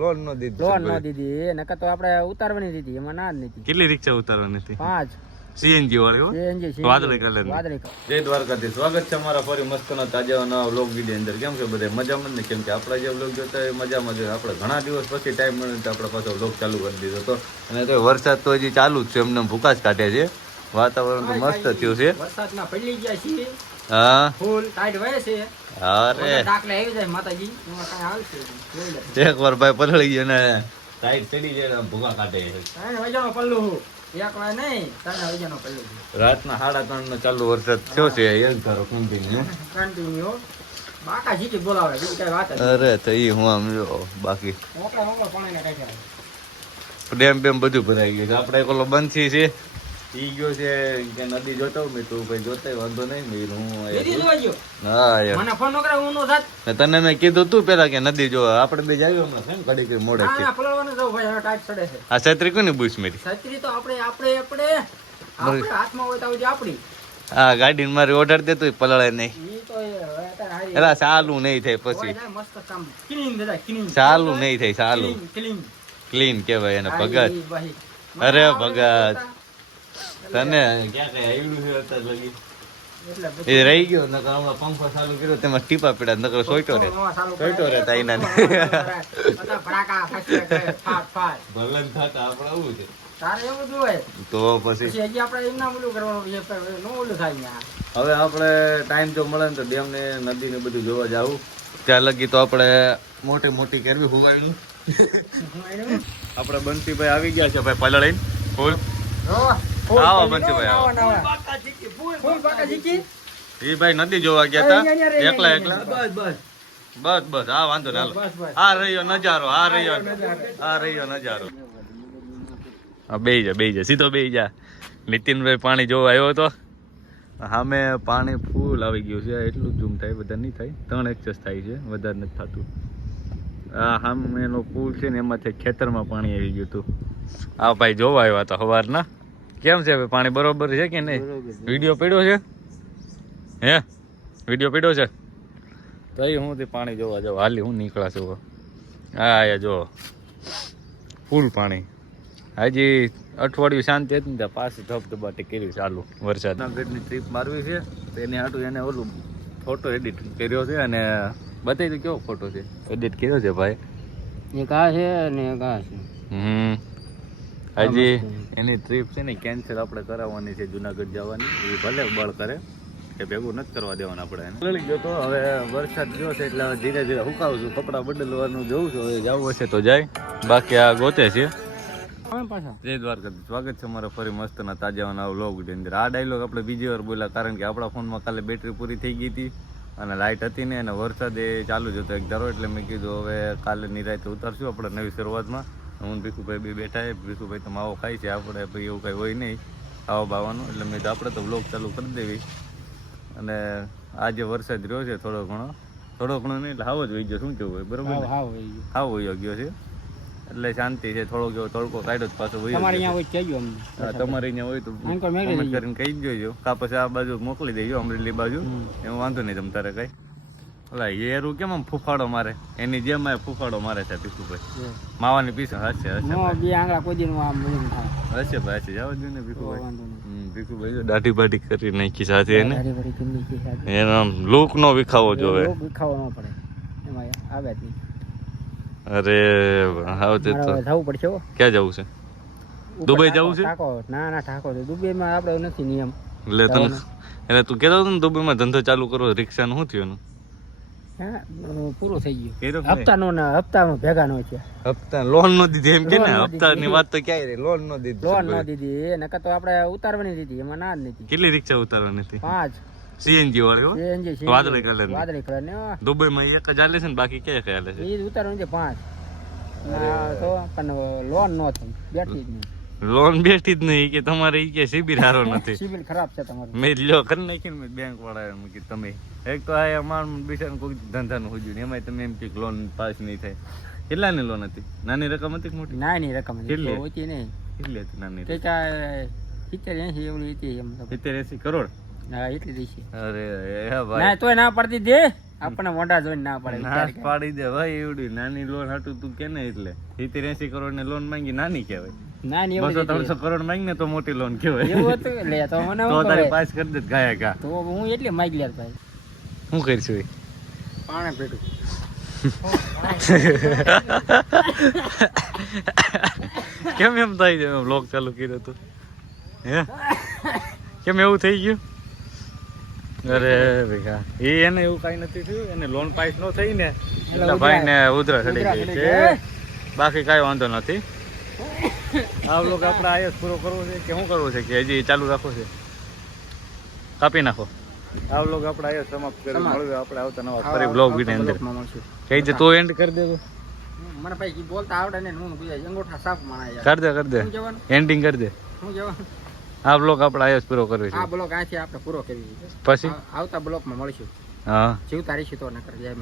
Loan નો દીધી નકર તો આપણે ઉતારવાની દીધી એમાં ના જ નથી. કેટલી રિક્ષા ઉતારવાની હતી? 5 સીએનજી વાળી વાદળી કલર. જય દ્વારકાથી સ્વાગત છે અમારા ફરી મસ્તના તાજા નવા વ્લોગ વિડીયો અંદર. કેમ છે બધા મજામાં ને? કેમ કે આપણા જે વ્લોગ જોતા હોય મજામાં જ. આપણે ઘણા દિવસ પછી ટાઈમ મળ્યો તો આપણે પાછો વ્લોગ ચાલુ કરી દીધો હતો. અને તો વરસાદ તો હજી ચાલુ જ છે, એમને ભૂકાશ કાઢે છે. વાતાવરણ તો મસ્ત થયું છે. વરસાદમાં પડી ગયા છીએ. હા ફૂલ ટાઈટ વહે છે. અરે ડાકલે આવી જાય માતાજી એમાં કાંઈ હાલશે. એક વાર ભાઈ પલળી ગયો ને ટાઈટ ચડી જાય ભૂકા કાઢે. વજનો પલ્લું એકલા નહીં, તને વજનો પલ્લું. રાતના 3:30 નો ચાલુ વરસાદ થયો છે. એક ધારો કન્ટિન્યુ બાકા જીતી બોલાવે બીજી કઈ વાત જ અરે તો ઈ હું આમ જો બાકી મોકલા પાણીને કાઢ્યા ડેમ બધું ભરાઈ ગયું છે. આપણે એક ઓલો બંસી છે ઈ ગયો છે કે નદી જોતા હું તો ભાઈ જોતા વાંધો નહીં મેં હું હા યાર મને ફોન નકરા હું નો થાત. તને મેં કીધું તું પેલા કે નદી જો આપણે બે જાવ હમણાં છે ને ઘડી કે મોડે છે. ના પલળવાનું જાવ ભાઈ હવે ટાઈટ ચડે છે. આ છત્રી કોની બુશ મેરી? છત્રી તો આપણે હાથમાં હોય તો આપણી હા ગાડી મારી ઓર્ડર દે તો પલળે નહીં. ઈ તો એલા ચાલુ નહીં થાય પછી મસ્ત કામ ક્લીન દાદા ક્લીન ચાલુ નહીં થાય ચાલુ ક્લીન ક્લીન કહેવાય એને ભગત. અરે ભગત તને ક્યાં કઈ આવ્યું છે અત્યારે લગી એ રહી ગયો નકર હમણાં પંખો ચાલુ કર્યો તેમાં ટીપા પડ્યા નકર સોઈટો રે તાઈના ભલન થતા આપણે આવું છે. તારે એવું જોઈએ તો પછી હજી આપણે એમના ઓલું કરવાનું નો ઓલું થાય. હવે આપણે ટાઈમ જો મળે ને તો ડેમ ને નદી ને બધું જોવા જાવું. ત્યાં લગી તો આપણે મોટી મોટી કરવી હુવાયું. આપણે બંસીભાઈ આવી ગયા છે ભાઈ પલળીને ફૂલ. આવો બંસીભાઈ આવો. એ ભાઈ નદી જોવા ગયા હતા એકલા એકલા. બસ બસ હા વાંધો ને હાલો. આ રહ્યો નજારો આ રહ્યો નજારો. હા બેહી જા સીધો બેહી જા. નીતિનભાઈ પાણી જોવા આવ્યો હતો. સામે પાણી ફૂલ આવી ગયું છે. એટલું ઝૂમ થાય બધા નહીં થાય 3 એક્સેસ થાય છે વધારે નથી થતું. આ સામે એનો પુલ છે ને એમાંથી ખેતરમાં પાણી આવી ગયું હતું. આ ભાઈ જોવા આવ્યા હતા સવારના. કેમ છે પાણી બરોબર છે કે નહીં? વિડીયો પડ્યો છે હે? વિડીયો પડ્યો છે તો હું પાણી જોવા જાઉં હાલી હું નીકળા છું. હા જો ફૂલ પાણી. હજી અઠવાડિયું શાંતિ હતી ને ત્યાં પાછી ધબધબાટી કર્યું ચાલુ વરસાદ. જૂનાગઢની ટ્રીપ મારવી છે તો એને હાટું એને ઓલું ફોટો એડિટ કર્યો છે અને બતાવી દો કેવો ફોટો છે એડિટ કર્યો છે ભાઈ. એક આ છે અને એક આ છે. હજી એની ટ્રીપ છે ને કેન્સલ આપણે કરાવવાની છે જુનાગઢ જવાની. એ ભલે બળ કરે કે ભેગું નથી કરવા દેવાનું આપણે. લડી ગયો તો હવે વરસાદ ગયો છે એટલે ધીરે ધીરે હુકાવું છું. કપડાં બદલવાનું જોઉં છું. હવે જવું હશે તો જાય બાકી આ ગોતે છે. જય દ્વારકા સ્વાગત છે અમારા ફરી મસ્તના તાજા નવા વ્લોગ ની અંદર. આ ડાયલોગ આપણે બીજી વાર બોલ્યા કારણ કે આપણા ફોનમાં કાલે બેટરી પૂરી થઈ ગઈ હતી અને લાઇટ હતી ને અને વરસાદ એ ચાલુ જ હતો એક ધારો. એટલે મેં કીધું હવે કાલે નિરાંતે ઉતારશું આપણે નવી શરૂઆતમાં. હું ભીખુભાઈ બી બેઠા છે. ભીખુભાઈ તો માવો ખાય છે. આપણે ભાઈ એવું કંઈ હોય નહીં ખાવા બાવાનું. એટલે મેં તો આપણે તો વ્લોગ ચાલુ કરી દેવી. અને આજે વરસાદ રહ્યો છે થોડો ઘણો નહીં એટલે હાવ જ વહી ગયો. શું કેવું હોય બરોબર? હાવ વહી ગયો છે એટલે શાંતિ છે. થોડો કેવો તડકો કાઢ્યો પાછો તમારે અહીંયા હોય તો કોમેન્ટ કરીને કહી જોજો. કા પછી આ બાજુ મોકલી દેજો અમરેલી બાજુ. એમાં વાંધો નહીં તમ તારે કઈ. ઓલા એરું કેમ આમ ફૂફાડો મારે એની જેમ ફૂફાડો મારે છે ભીખુભાઈ માવાની પીછે. હશે ભાઈ જવા દો ને ભીખુભાઈ દાઢી બાઢી કરી નાખી સાથે એને એનો આમ લુક નો વિખાવો જોવે. અરે આવતે તો જવું પડશે. ક્યાં જવું છે? દુબઈ જવું છે? ના ઠાકોર દુબઈમાં આપણે નથી નિયમ. એટલે તને એટલે તું કહેતો હતો ને દુબઈમાં ધંધો ચાલુ કરો રિક્ષા નું શું થયું? પૂરો થઈ ગયો. હપ્તામાં ભેગા નો છે. હપ્તા લોન નો દીધી એમ કે ને? હપ્તા ની વાત તો ક્યાં રહી? લોન નો દીધી નકર તો આપણે ઉતારવાની દીધી એમાં ના જ નથી. કેટલી રિક્ષા ઉતારવાની હતી? 5 સીએનજી વાળી વાદળી કલર ને દુબઈ માં એક જ હાલે છે ને બાકી ક્યાં ક્યાં હાલે છે? એ ઉતારવાની છે 5 તો પણ લોન નો થઈ બેઠી જ નહીં. લોન બેઠી જ નહીં કે તમારે ઈ કે સિબિલ હારો નથી? સિબિલ ખરાબ છે તમારો. મેં લ્યો કરી નાખીને મેં બેંક વાળા એમ કે તમે એક તો આ અમાર બિચારા કોઈ ધંધાનું હોજ્યું એમાં તમે એમ કે લોન પાસ નહીં થાય. કેટલાની લોન હતી? નાની રકમ હતી કે મોટી? નાની રકમ હતી નહીં. કેટલી હતી નાની? 70-80 એવડી હતી. 70-80 કરોડ? હા એટલી રહી છે. અરે ભાઈ ના તોય ના પડતી દે આપણને મોઢા જોઈને ના પડે નાશ પાડી દે ભાઈ એવડી નાની લોન હાટું તું કે ને એટલે 70-80 કરોડ ની લોન માંગી નાની કહેવાય. ના ને એવું 200-300 કરોડ માંગી ને તો મોટી લોન કહેવાય. એવું હતું લે તો મને તો તારી પાસ કરી દે ગાયા ગા. તો હું એટલે માગી લે ભાઈ શું કરીશું પાણે પેટું કેમ એમ થાય છે બ્લોગ ચાલુ કર્યો તો હે કેમ એવું થઈ ગયું? અરે ભેગા એને એવું કઈ નથી થયું, એને લોન પાસ નો થઈ ને એટલે ભાઈ ને ઉધરા ચડી ગઈ છે, બાકી કઈ વાંધો નથી. આ બ્લોગ આપણે આયસ પૂરો કરવો છે કે શું કરવું છે કે હજી ચાલુ રાખવો છે? કાપી નાખો. આ બ્લોગ આપણે આયસ સમાપ્ત કરી મળ્યું આપણે આવતા નવા ફરી બ્લોગ ની અંદર કઈ દે તો એન્ડ કરી દેજો. મને ભાઈ બોલતા આવડે ને હું ગુજરાતી અંગૂઠા સાફ માણા યાર. કર દે એન્ડિંગ કરી દે. હું જવાનું આ બ્લોગ આપણે આયસ પૂરો કરવી છે. આ બ્લોગ આથી આપણે પૂરો કરવી છે, પછી આવતા બ્લોગમાં મળીશું. હા જીવતા રહીશું તો ન કરી જાય.